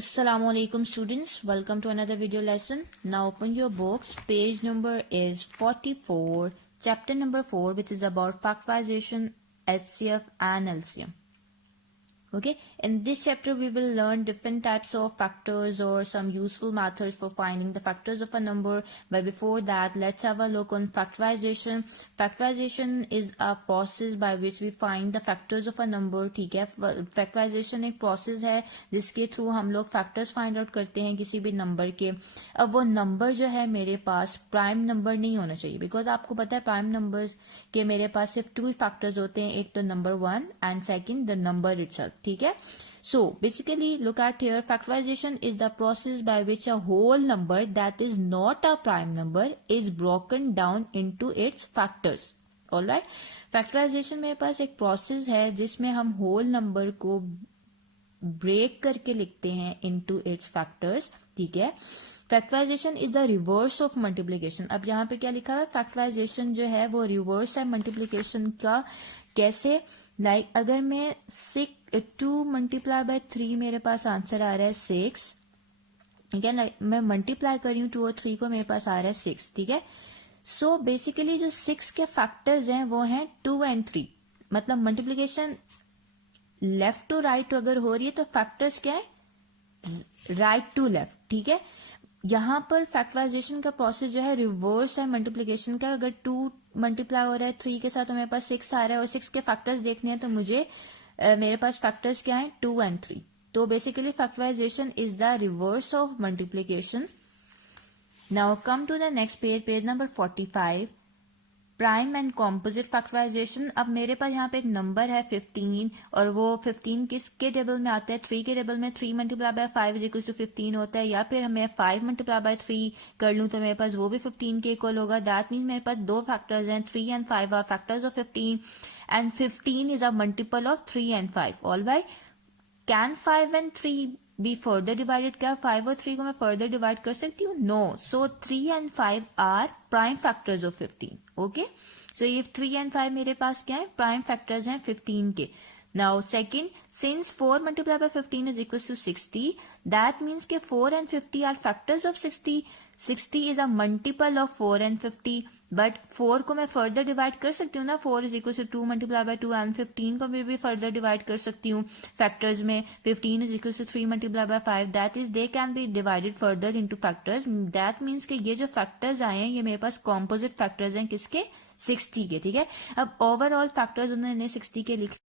Assalamualaikum students, welcome to another video lesson. Now open your books, page number is 44, chapter number 4, which is about factorization, HCF and LCM. Okay, in this chapter we will learn different types of factors or some useful methods for finding the factors of a number. But before that, let's have a look on factorization. Factorization is a process by which we find the factors of a number. ठीक है, factorization एक process है जिसके through हम लोग factors find out करते हैं किसी भी नंबर के. अब वो नंबर जो है मेरे पास प्राइम नंबर नहीं होना चाहिए, बिकॉज आपको पता है प्राइम नंबर्स के मेरे पास सिर्फ टू फैक्टर्स होते हैं, एक तो number 1 and second the number itself. ठीक है, so basically look at here, factorization is the process by which a whole number that is not a prime number is broken down into its factors. Alright, factorization मेरे पास एक process है जिसमें हम whole number को break करके लिखते हैं into its factors. ठीक है, factorisation is the reverse of multiplication. अब यहाँ पे क्या लिखा है, फैक्टराइजेशन जो है वो रिवर्स है मल्टीप्लीकेशन का. कैसे? लाइक अगर मैं 2 मल्टीप्लाई बाय 3 मेरे पास आंसर आ रहा है 6. ठीक है, मैं मल्टीप्लाई कर रही हूँ 2 और 3 को, मेरे पास आ रहा है 6. ठीक है, सो बेसिकली जो 6 के फैक्टर्स हैं वो हैं 2 एंड 3. मतलब मल्टीप्लीकेशन लेफ्ट टू राइट अगर हो रही है तो फैक्टर्स क्या है, राइट टू लेफ्ट. ठीक है, यहाँ पर फैक्टराइजेशन का प्रोसेस जो है रिवर्स है मल्टीप्लिकेशन का. अगर 2 मल्टीप्लाई हो रहा है 3 के साथ तो मेरे पास 6 आ रहा है और 6 के फैक्टर्स देखने हैं तो मुझे मेरे पास फैक्टर्स क्या है 2 एंड 3. तो basically factorisation is the reverse of multiplication. Now come to the next page, page number 45, prime and composite factorisation. अब मेरे पास यहाँ पे एक नंबर है 15 और वो 15 किसके टेबल में आता है, 3 के टेबल में. 3 multiply by 5 is equal to 15 होता है, या फिर मैं 5 मल्टीप्लाई बाय 3 कर लूँ तो मेरे पास वो भी 15 के इक्वल होगा. दैट मीन मेरे पास दो फैक्टर्स हैं, 3 and 5 are factors of 15 and 15 is a multiple of 3 and 5. Alright, can 5 and 3 be further divided? क्या 5 और 3 को मैं फर्दर डिवाइड कर सकती हूँ? No. So 3 and 5 are prime factors of 15. Okay, so ये 3 एंड 5 मेरे पास क्या है, प्राइम फैक्टर्स हैं 15 के. Now second, since 4 multiply by 15 is equal to 60, that means के 4 and 50 are factors of 60. 60 is a multiple of 4 and 50. But 4 को मैं further divide कर सकती हूँ ना, 4 is equal to 2 multiply by 2 and 15 को भी फर्दर डिवाइड कर सकती हूँ फैक्टर्स में. 15 is equal to 3 multiply by 5, that is they can be divided further into factors. That means के ये जो फैक्टर्स आए हैं ये मेरे पास कॉम्पोजिट फैक्टर्स हैं किसके, 60 के. ठीक है, अब ओवरऑल फैक्टर्स उन्होंने 60 के लिखे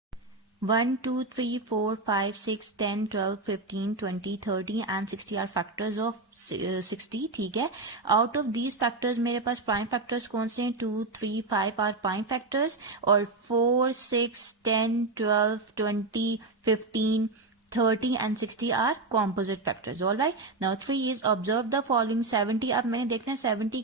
1, 2, 3, 4, 5, 6, 10, 12, 15, 20, 30 एंड 60 आर फैक्टर्स ऑफ 60. ठीक है, आउट ऑफ दीज फैक्टर्स मेरे पास प्राइम फैक्टर्स कौन से हैं, 2, 3, 5 आर प्राइम फैक्टर्स और 4, 6, 10, 12, 20, 15, 30 and 60 are composite factors. All right. Now 3 is observe the following 70. अब मैंने देखना है 70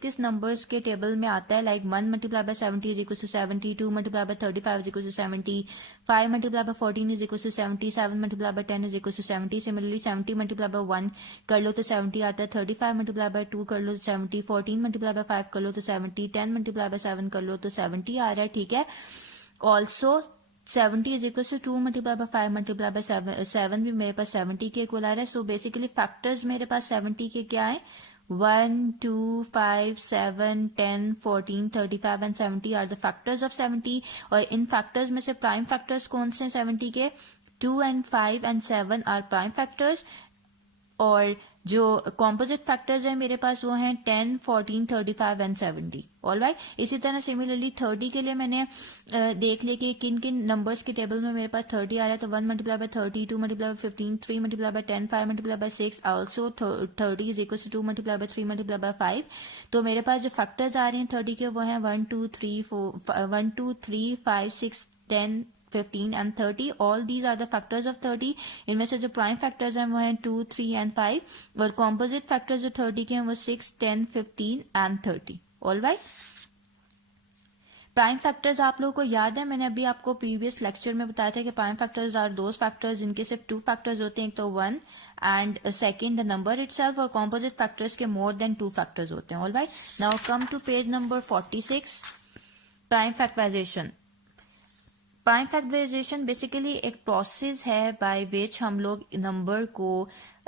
किस नंबर्स के टेबल में आता है. Like 1 multiply by 70 is equal to 70, 2 multiply by 35 is equal to 70, 5 multiply by 14 is equal to 70, 7 multiply by 10 is equal to 70. Similarly 70 multiply by 1 कर लो तो 70 आता है, 35 मल्टीप्लाई बाय 2 कर लो तो 70, 14 मल्टीप्लाई बाय 5 कर लो तो 70, 10 मल्टीप्लाई बाय 7 कर लो तो 70 आ रहा है. ठीक है, also 70 is equal to 2 multiply by 5 multiply by 7 भी मेरे पास 70 के इक्वल आ रहा है. सो बेसिकली फैक्टर्स मेरे पास 70 के क्या है, 1, 2, 5, 7, 10, 14, 35 and 70 are the factors of 70. और इन फैक्टर्स में से प्राइम फैक्टर्स कौन से हैं 70 के, 2 and 5 and 7 are prime factors. और जो कॉम्पोजिट फैक्टर्स हैं मेरे पास वो हैं 10, 14, 35 एंड 70. ऑलराइट, इसी तरह सिमिलरली 30 के लिए मैंने देख लिया कि किन किन नंबर्स के टेबल में मेरे पास 30 आ रहा है. तो 1 multiply by 30, 2 multiply by 15, 3 multiply by 10, 5 multiply by 6, also 30 is equal to 2 multiply by 3 multiply by 5. तो मेरे पास जो फैक्टर्स आ रहे हैं 30 के वो हैं 1, 2, 3, 5, 6, 10, 15 and 30. all these are the factors of 30. इनमें से जो प्राइम फैक्टर्स हैं वो हैं 2, 3 and 5 और कॉम्पोजिट फैक्टर्स जो 30 के हैं वो 6, 10, 15 and 30. All right, prime factors आप लोगों को याद है, मैंने अभी आपको प्रीवियस लेक्चर में बताया था कि prime factors are those factors जिनके सिर्फ 2 फैक्टर्स होते हैं, एक तो 1 and second the number itself, और कॉम्पोजिट फैक्टर्स के मोर देन 2 फैक्टर्स होते हैं. All right, now come to page number 46, prime factorisation. Prime factorisation basically एक प्रोसेस है बाय विच हम लोग नंबर को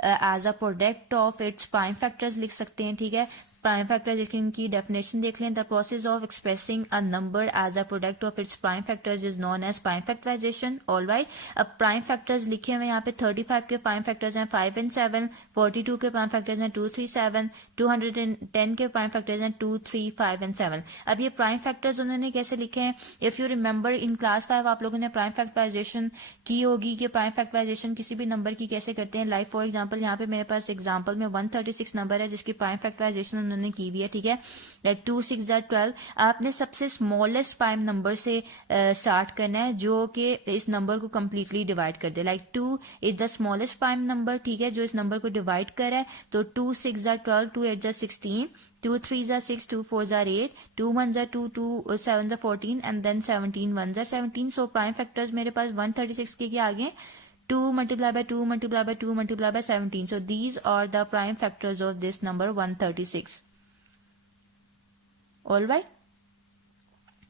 as a product of its prime factors लिख सकते हैं, ठीक है। प्राइम फैक्टराइजेशन की डेफिनेशन देख लें, the process of expressing a number as a product of its prime factors is known as prime factorisation. Alright, अब प्राइम फैक्टर्स लिखे हुए यहाँ पे 35 के प्राइम फैक्टर्स हैं 5 and 7, 42 के प्राइम फैक्टर्स हैं 2, 3, 7, 210 के प्राइम फैक्टर्स हैं 2, 3, 5 and 7। अब ये प्राइम फैक्टर्स उन्होंने कैसे लिखे हैं? If you remember in class 5 आप लोगों ने प्राइम फैक्टराइजेशन की होगी कि प्राइम फैक्टराइजेशन किसी भी नंबर की कैसे करते हैं। लाइक फॉर एग्जांपल यहाँ पे मेरे पास एग्जांपल में 136 नंबर है जिसकी प्राइम फैक्टराइजेशन उन्होंने की हुई है, ठीक है। लाइक 2 6 12, आपने सबसे स्मॉलेस्ट प्राइम नंबर से स्टार्ट करना है जो कि इस नंबर को कंप्लीटली डिवाइड कर दे। Like 2 is the smallest prime number, ठीक है, जो इस नंबर को डिवाइड कर रहा है। तो 2 6 12, 2 8 16, 2 3 6, 2 4 8, 2 1 2, 2 7 14 and then 17 1 17। So prime factors मेरे पास 136 के आगे 2 multiplied by 2 multiplied by 2 multiplied by 17. So these are the prime factors of this number 136. All right.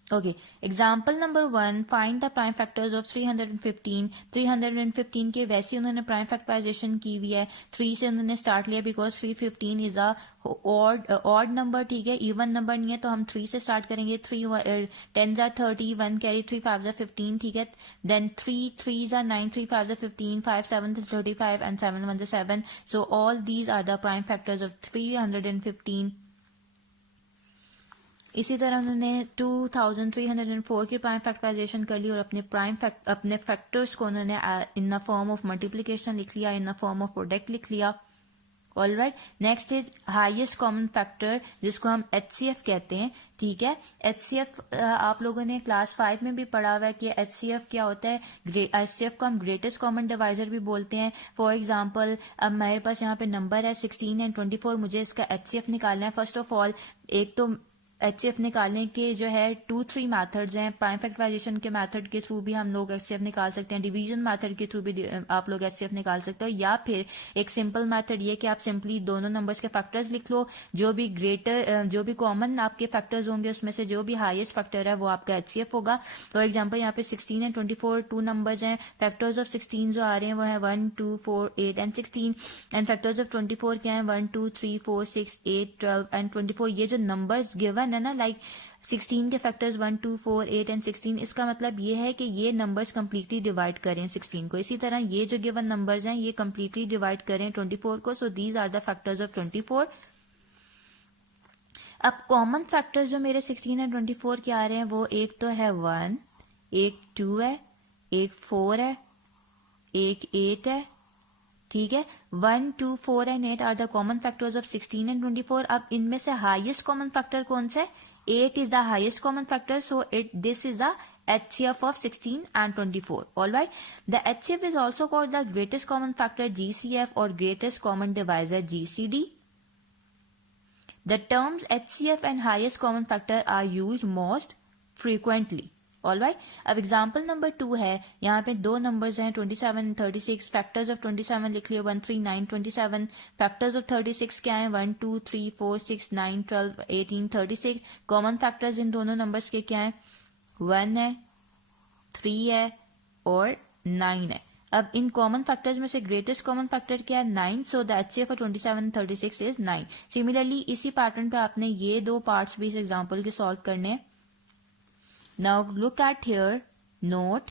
Okay. Example number 1. Find the prime factors of 315. 315 के वैसे उन्होंने prime factorization की हुई है। 3 से उन्होंने start लिया because 315 is a odd number, ठीक है, even number नहीं है, तो हम 3 से start करेंगे। 3 10s are 30, 1 carry 3 5s are 15, ठीक है। Then 3 3s are 9, 3 5s are 15, 5 7s are 35 and 7 1s are 7. So all these are the prime factors of 315. इसी तरह उन्होंने 2304 की प्राइम फैक्टराइजेशन कर ली और अपने फैक्टर्स को उन्होंने in the form of multiplication लिख लिया, in the form of product लिख लिया। All right, next is highest common factor जिसको हम HCF कहते हैं, ठीक है। HCF आप लोगों ने क्लास 5 में भी पढ़ा हुआ है कि HCF क्या होता है। HCF को हम ग्रेटेस्ट कॉमन डिवाइजर भी बोलते हैं। फॉर एग्जांपल अब मेरे पास यहाँ पे नंबर है 16 एंड 24, मुझे इसका HCF निकालना है। फर्स्ट ऑफ ऑल एक तो HCF निकालने के जो है 2-3 मेथड्स हैं। प्राइम फैक्टराइजेशन के मेथड के थ्रू भी हम लोग HCF निकाल सकते हैं, डिवीजन मेथड के थ्रू भी आप लोग HCF निकाल सकते हो, या फिर एक सिंपल मेथड ये कि आप सिंपली दोनों नंबर्स के फैक्टर्स लिख लो, जो भी कॉमन आपके फैक्टर्स होंगे उसमें से जो भी हाईएस्ट फैक्टर है वो आपका HCF होगा। फॉर एग्जाम्पल यहाँ पे 16 एंड 24 2 नंबर्स हैं। फैक्टर्स ऑफ 16 जो आ रहे हैं वो है 1 2 4 8 एंड 16, एंड फैक्टर्स ऑफ 24 क्या है 1 2 3 4 6 8 12 एंड 24। ये जो नंबर्स गिवन है ना, लाइक 16 के फैक्टर्स 1 2 4 8 एंड 16, इसका मतलब ये है कि ये नंबर्स कंप्लीटली डिवाइड करें 16 को। इसी तरह ये जो गिवन नंबर्स हैं ये कंप्लीटली डिवाइड करें 24 को। So these are the factors of 24। अब कॉमन फैक्टर्स जो मेरे 16 एंड 24 के आ रहे हैं वो एक तो है 1, एक 2 है, एक 4 है, एक 8 है, ठीक है। 1 2 4 and 8 are the common factors of 16 and 24। अब इनमें से हाईएस्ट कॉमन फैक्टर कौन सा है? 8 is the highest common factor, so this is the HCF of 16 and 24. All right. The HCF is also called the greatest common factor GCF or greatest common divisor GCD. The terms HCF and highest common factor are used most frequently. All right. अब example number 2 है, यहाँ पे दो numbers हैं 27 36। Factors of 27 लिख लिया 1 3 9 27। Factors of 36 क्या है 1 2 3 4 6 9 12 18 36। कॉमन फैक्टर्स इन दोनों नंबर्स के क्या है 1 है, 3 है और 9 है। अब इन कॉमन फैक्टर्स में से ग्रेटेस्ट कॉमन फैक्टर क्या है 9। So the HCF of 27 36 is 9। Similarly इसी पैटर्न पे आपने ये दो पार्ट्स भी इस एग्जाम्पल के सॉल्व करने हैं। Now look at here, note,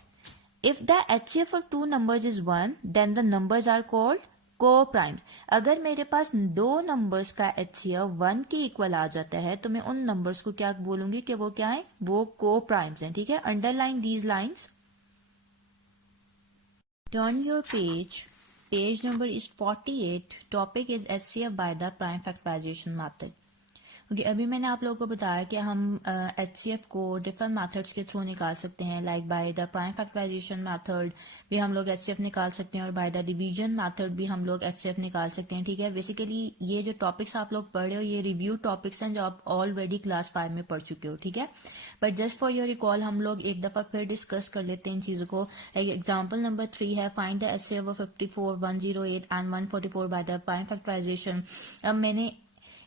if the HCF of two numbers is 1, then the numbers are called co-primes. अगर मेरे पास दो नंबर्स का HCF 1 के इक्वल आ जाता है तो मैं उन नंबर्स को क्या बोलूंगी कि वो क्या है, वो co-primes हैं, ठीक है। Underline these lines. Turn your page. Page number is 48. Topic is HCF by the prime factorization method. Okay अभी मैंने आप लोगों को बताया कि हम HCF को डिफरेंट मेथड्स के थ्रू निकाल सकते हैं। Like by the prime factorisation method भी हम लोग HCF निकाल सकते हैं और बाय द डिवीजन मेथड भी हम लोग HCF निकाल सकते हैं, ठीक है। बेसिकली ये जो टॉपिक्स आप लोग पढ़ रहे हो ये रिव्यू टॉपिक्स हैं जो आप ऑलरेडी क्लास 5 में पढ़ चुके हो, ठीक है। But just for your recall हम लोग एक दफ़ा फिर डिस्कस कर लेते हैं इन चीज़ों को। लाइक एग्जाम्पल नंबर 3 है, find the HCF of 54 108 and 144 by the prime factorisation. अब मैंने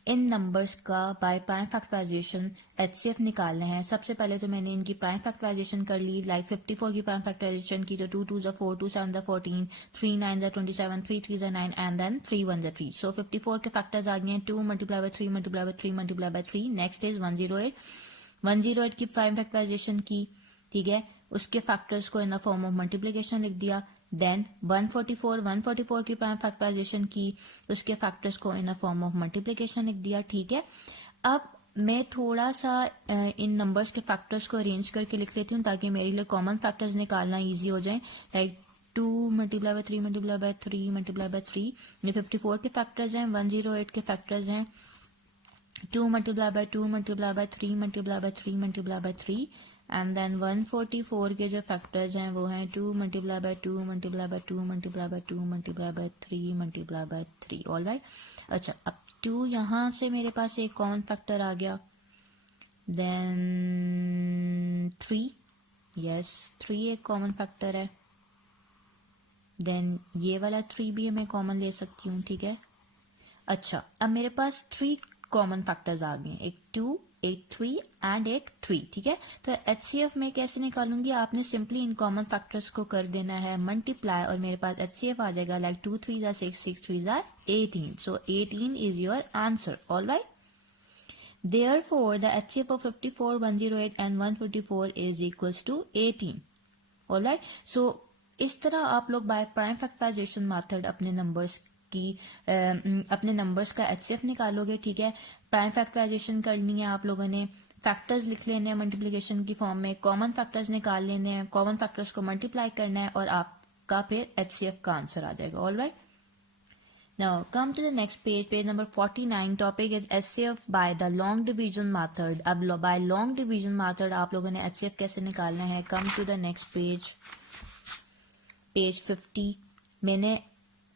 इन नंबर्स का बाय प्राइम फैक्टराइजेशन एचसीएफ निकालना है। सबसे पहले तो मैंने इनकी प्राइम फैक्टराइजेशन कर ली, लाइक 54 की प्राइम फैक्टराइजेशन की, तो 2 2 4, 2 7 14, 3 9 27, 3 3 9 एंड देन 3 1 3। सो 54 के फैक्टर्स आ गए हैं, 2 multiply by 3 multiply by 3 multiply by 3। Next is 108, 108 की प्राइम फैक्टराइजेशन की, ठीक है, उसके फैक्टर्स को in the form of multiplication लिख दिया। देन 144, 144 की प्राइम फैक्टराइजेशन की, उसके फैक्टर्स को in the form of multiplication लिख दिया, ठीक है। अब मैं थोड़ा सा इन नंबर्स के फैक्टर्स को अरेंज करके लिख लेती हूँ ताकि मेरे लिए कॉमन फैक्टर्स निकालना ईजी हो जाए। Like 2 multiply by 3 multiply by 3 multiply by 3, ये 54 के फैक्टर्स हैं। 108 के फैक्टर्स हैं 2 multiply by 2 multiply by 3 multiply by 3 multiply by 3, and then 144 के जो फैक्टर्स हैं वो हैं 2 multiply by 2 multiply by 2 multiply by 2 multiply by 3 multiply by 3। All right, अच्छा अब 2 यहाँ से मेरे पास एक कॉमन फैक्टर आ गया, देन 3, यस 3 एक कॉमन फैक्टर है, देन ये वाला 3 भी मैं कॉमन ले सकती हूँ, ठीक है। अच्छा अब मेरे पास 3 कॉमन फैक्टर्स आ गए, एक 2, एक 3 एंड एक 3, ठीक है। तो एचसीएफ में कैसे निकालूंगी, आपने सिंपली इन कॉमन फैक्टर्स को कर देना है मल्टीप्लाई, और मेरे पास एचसीएफ आ जाएगा like 2 3 6, 6 3 18। So 18 is your answer. All right, therefore the HCF of 54, 108 and 154 is equals to 18. All right, so इस तरह आप लोग बाय प्राइम फैक्टराइजेशन मेथड अपने नंबर्स की अपने नंबर्स का एचसीएफ निकालोगे, ठीक है। प्राइम फैक्टराइजेशन करनी है आप लोगों ने, फैक्टर्स लिख लेने हैं मल्टीप्लिकेशन की फॉर्म में, कॉमन फैक्टर्स निकाल लेने हैं, कॉमन फैक्टर्स को मल्टीप्लाई करना है और आपका फिर एचसीएफ का आंसर आ जाएगा। All right, now come to the next page, page number 49. Topic is HCF by the long division method. अब by long division method आप लोगों ने HCF कैसे निकालना है। Come to the next page, page 50. मैंने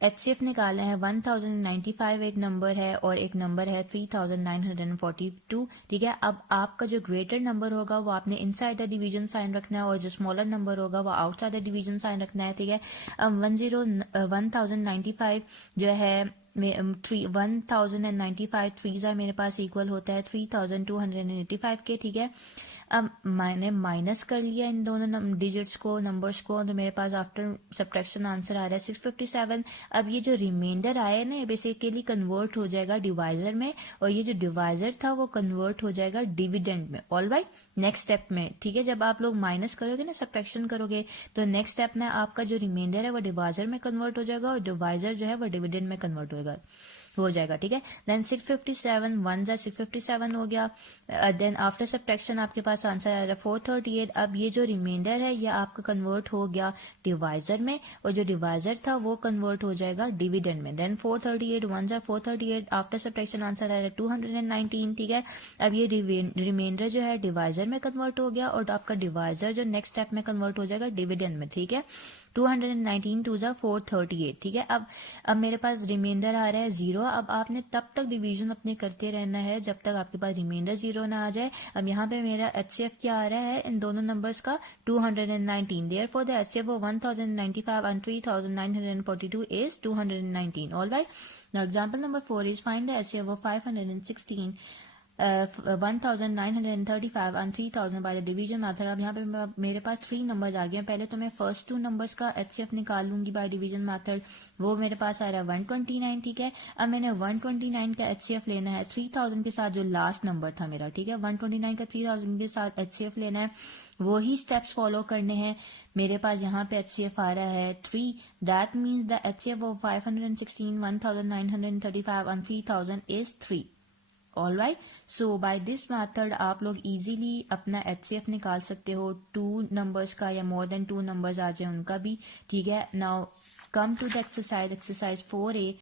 HCF निकाला है 1095 एक नंबर है और एक नंबर है 3942, ठीक है। अब आपका जो ग्रेटर नंबर होगा वो आपने इनसाइड द डिवीजन साइन रखना है और जो स्मॉलर नंबर होगा वो आउटसाइड द डिवीजन साइन रखना है, ठीक है। अब 1095 जो है 1095 थ्रीज मेरे पास इक्वल होता है 3285 के, ठीक है। अब मैंने माइनस कर लिया इन दोनों डिजिट्स को, नंबर्स को, तो मेरे पास आफ्टर सब्ट्रैक्शन आंसर आ रहा है 657। अब ये जो रिमाइंडर आया ना, ये बेसिकली कन्वर्ट हो जाएगा डिवाइजर में, और ये जो डिवाइजर था वो कन्वर्ट हो जाएगा डिविडेंड में। ऑल राइट, नेक्स्ट स्टेप में, ठीक है, जब आप लोग माइनस करोगे ना, सब्ट्रैक्शन करोगे, तो नेक्स्ट स्टेप में आपका जो रिमाइंडर है वो डिवाइजर में कन्वर्ट हो जाएगा और डिवाइजर जो है वो डिविडेंड में कन्वर्ट हो जाएगा, ठीक है। देन 657 1 जा 657 हो गया। देन आफ्टर सब्ट्रैक्शन आपके पास आंसर आ रहा है 438। अब ये जो रिमाइंडर है ये आपका कन्वर्ट हो गया डिवाइजर में, और जो डिवाइजर था वो कन्वर्ट हो जाएगा डिविडेंड में। देन 438 1 जा 438, आफ्टर सब्ट्रैक्शन आंसर आ रहा है 219, ठीक है। अब ये रिमाइंडर जो है डिवाइजर में कन्वर्ट हो गया और आपका डिवाइजर जो नेक्स्ट स्टेप में कन्वर्ट हो जाएगा डिविडेंड में, ठीक है। 219 2 जा 438, ठीक है। अब मेरे पास रिमाइंडर आ रहा है 0। अब आपने तब तक डिवीजन अपने करते रहना है जब तक आपके पास रिमाइंडर 0 ना आ जाए। अब यहाँ पे मेरा एचसीएफ क्या आ रहा है इन दोनों नंबर्स का, 219। Therefore the HCF of 1095 and 3942 is 219. All right. Now example number 4 is find the HCF of 516, 1935 and 3000 by the division method. अब यहाँ पे मेरे पास 3 नंबर्स आ गए हैं। पहले तो मैं फर्स्ट 2 नंबर्स का एचसीएफ निकाल लूंगी बाय डिवीजन मेथड, वो मेरे पास आ रहा है 129, ठीक है। अब मैंने 129 का एचसीएफ लेना है 3000 के साथ, जो लास्ट नंबर था मेरा, ठीक है। 129 का 3000 के साथ एचसीएफ लेना है, वही स्टेप्स फॉलो करने हैं। मेरे पास यहाँ पे एचसीएफ आ रहा है 3, that means the HCF of 516, 1935 and 3000 is 3. All right, so by this method आप लोग इजीली अपना एचसीएफ निकाल सकते हो, 2 नंबर्स का या मोर देन 2 नंबर्स आ जाए उनका भी, ठीक है। Now come to the exercise 4A.